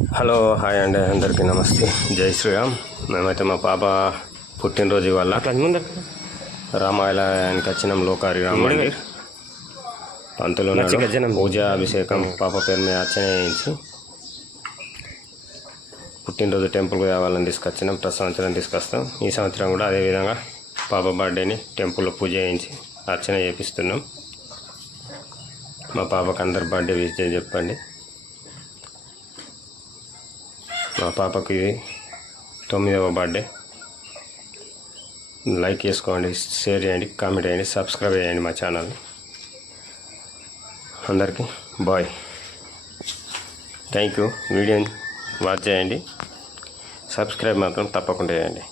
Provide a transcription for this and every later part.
Hello hi అండి, అందరికీ నమస్తే, జై శ్రీరామ్. మేమైతే మా పాప పుట్టినరోజు ఇవాళ రామాలయానికి వచ్చినాం. లోకారి రామ మందిర్ పంతులు పూజ అభిషేకం పాప పేరు మీద అర్చన చేయించి పుట్టినరోజు టెంపుల్కి కావాలని తీసుకొచ్చినాం. ప్రతి సంవత్సరం తీసుకొస్తాం. ఈ సంవత్సరం కూడా అదేవిధంగా పాప బర్త్డేని టెంపుల్లో పూజ చేయించి అర్చన చేపిస్తున్నాం. మా పాపకు అందరు బర్త్డే విష్ చేసి చెప్పండి. మా పాపకి ఇది 9వ బర్త్డే. లైక్ చేసుకోండి, షేర్ చేయండి, కామెంట్ చేయండి, సబ్స్క్రైబ్ చేయండి మా ఛానల్ని. అందరికీ బాయ్, థ్యాంక్ యూ. వీడియోని వాచ్ చేయండి, సబ్స్క్రైబ్ మాత్రం తప్పకుండా చేయండి.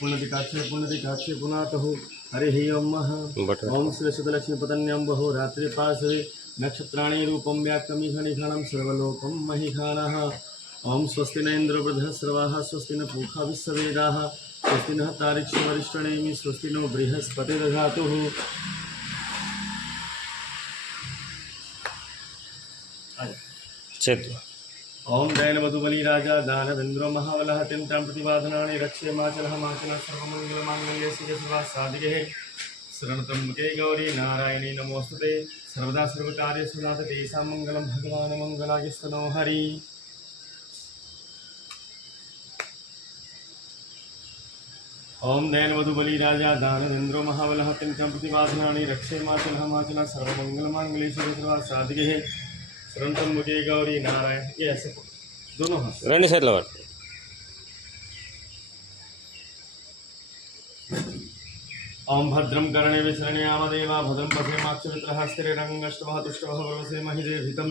पुण्यतिकाक्षे पुनातः हरिः ओं श्री सुतलक्ष्मीपतन्यम्बहो रात्रिपार्श्वे नक्षत्राणि रूपं व्याक्तमिघनिघनं सर्वलोकं महिघानः। ओं स्वस्ति न इन्द्रो वृद्धस्रवाः स्वस्ति न पूषा विश्ववेदाः स्वस्ति नः तारिक्षवरिष्ठनेमि स्वस्ति नो बृहस्पतिर्दधातुः। ओं दैनवधुबली राजा दानवेन्द्रो महाबलः अत्यन्तं प्रतिपादनानि रक्ष्ये माचलः माचलः सर्वमङ्गलमाङ्गल्ये शिवे सर्वासादिके शरणत्र्यम्बके गौरी नारायणी नमोस्तुते सर्वदा सर्वकार्येषु नाथ तेषां मङ्गलं भगवान् मङ्गलायस्तनो हरि। ओं दैनवधुबली राजा दानवेन्द्रो महाबलः अत्यन्तं प्रतिपादनानि रक्ष्ये माचलः माचलः सर्वमङ्गलमाङ्गल्ये शिवे सर्वासादिके शरणत्र्यम्बके गौरी नारायण। ये ऐसे दोनों हाथ రెండు సైడ్ల వాడు. ओं भद्रं कर्णे विशरण्याम देवा भद्रं पश्येमाक्षमित्रः स्थिरैरङ्गष्टभः तुष्टभः वरसे महिदेभितं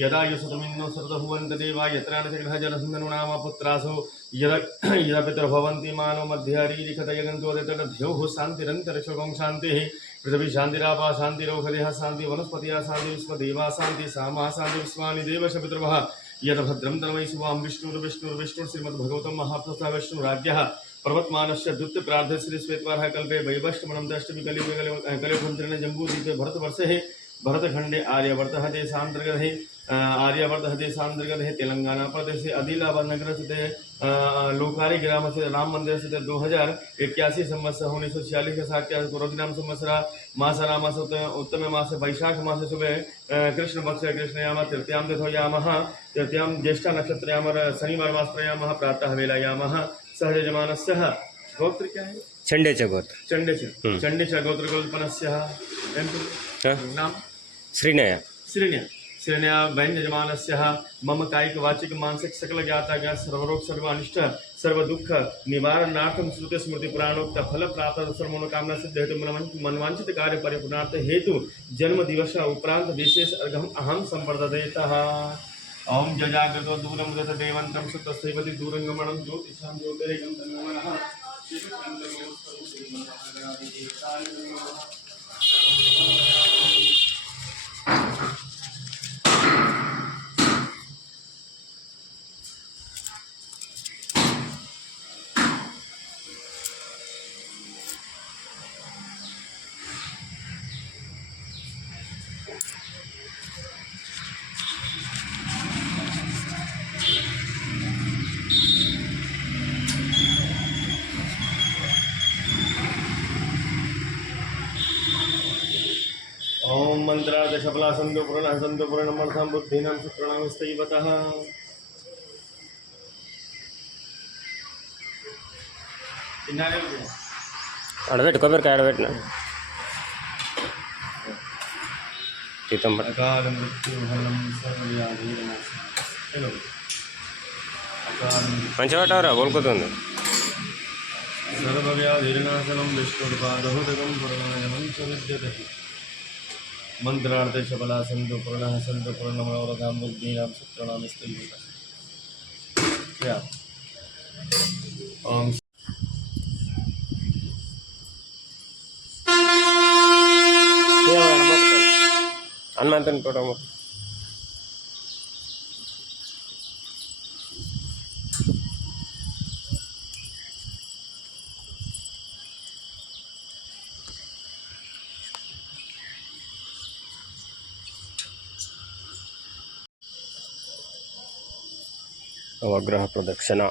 यदा यशतमिन्नो सरदभुवन्त देवा यत्र नचग्रह जलसन्दनुनाम पुत्रासो यदा पितर्भवन्ति मानो मध्यहरीरिखतयगन्तोदयतद्ध्योः शान्तिरन्तरिक्षगं शान्तिः पृथ्वी शान्तिरापा शान्तिरोषधयः शान्ति वनस्पतिः शान्ति विश्वदेवा शान्ति सामा शान्ति विश्वानि देवश पितृभः यद्भद्रं तन्मयि शुभां विष्णुर्विष्णुर्विष्णुर् श्रीमद्भगवतं महाप्रसाद विष्णुराज्ञः पर्वतमानस्य द्वितीय प्रार्थ श्री श्वेतवारः कल्पे वैवष्टमनं दष्टमी कलियुगं जम्बूद्वीपे भरतवर्षे भरतखंडे आर्यवर्तः देशान्तर्गते तेलंगाना प्रदेशे आदिलाबाद नगर स्थित लोकारी ग्राम से राम मंदिर स्थित 2081 संवत्सर 1946 के साथ पूर्वदिनाम संवत्सर मासनाम उत्तम मास वैशाख मास सुबह कृष्ण पक्ष कृष्णयाम तृतीयां तिथोयामः तृतीयां ज्येष्ठ नक्षत्रयाम शनिवार मास प्रयामः प्रातः वेलायामः सहज जमानस्य गोत्र क्या है चंडेच गोत्र चंडेच गोत्र गोल्पनस्य नाम श्रीण्य वैन्यजमानस्य मम कायिक वाचिक मानसिक सकल ज्ञाता ज्ञात सर्वरोग सर्वानिष्ट सर्वदुःख निवारणार्थम श्रुति स्मृति पुराणोक्त फल प्राप्त सर्वमनोकामना सिद्ध हेतु मनवांचित कार्य परिपूर्णार्थ हेतु जन्म दिवस उपरांत विशेष अर्घम अहम संप्रदयतः। ओम जजाग्रतो दूरम गत देवंतम सुतस्थैवति दूरंगमणं ज्योतिषां ज्योतिरेकं तन्मनः ओम मंत्रार्थ शफला संतो पूर्णमर्थं बुद्धिनां सुप्रणमस्तैवतः। అడబెట్టు కొబ్బరికాయ అడబెట్టిన తీతం అకాల మృత్యుహరణం సర్వవ్యాధినాశనం మంచిగా పట్టావురా, కోలుకుతుంది. सर्वव्याधिर्नाशनं विष्णुर्पादहुदकं पूर्णमयं च विद्यते मंत्रार्थे सबला सन्तु पूर्णः सन्तु पूर्णमनोरथां बुद्धीनां सत्राणां स्त्रीः ओम హనుమంతుని ఫోటో నవగ్రహ ప్రదక్షిణ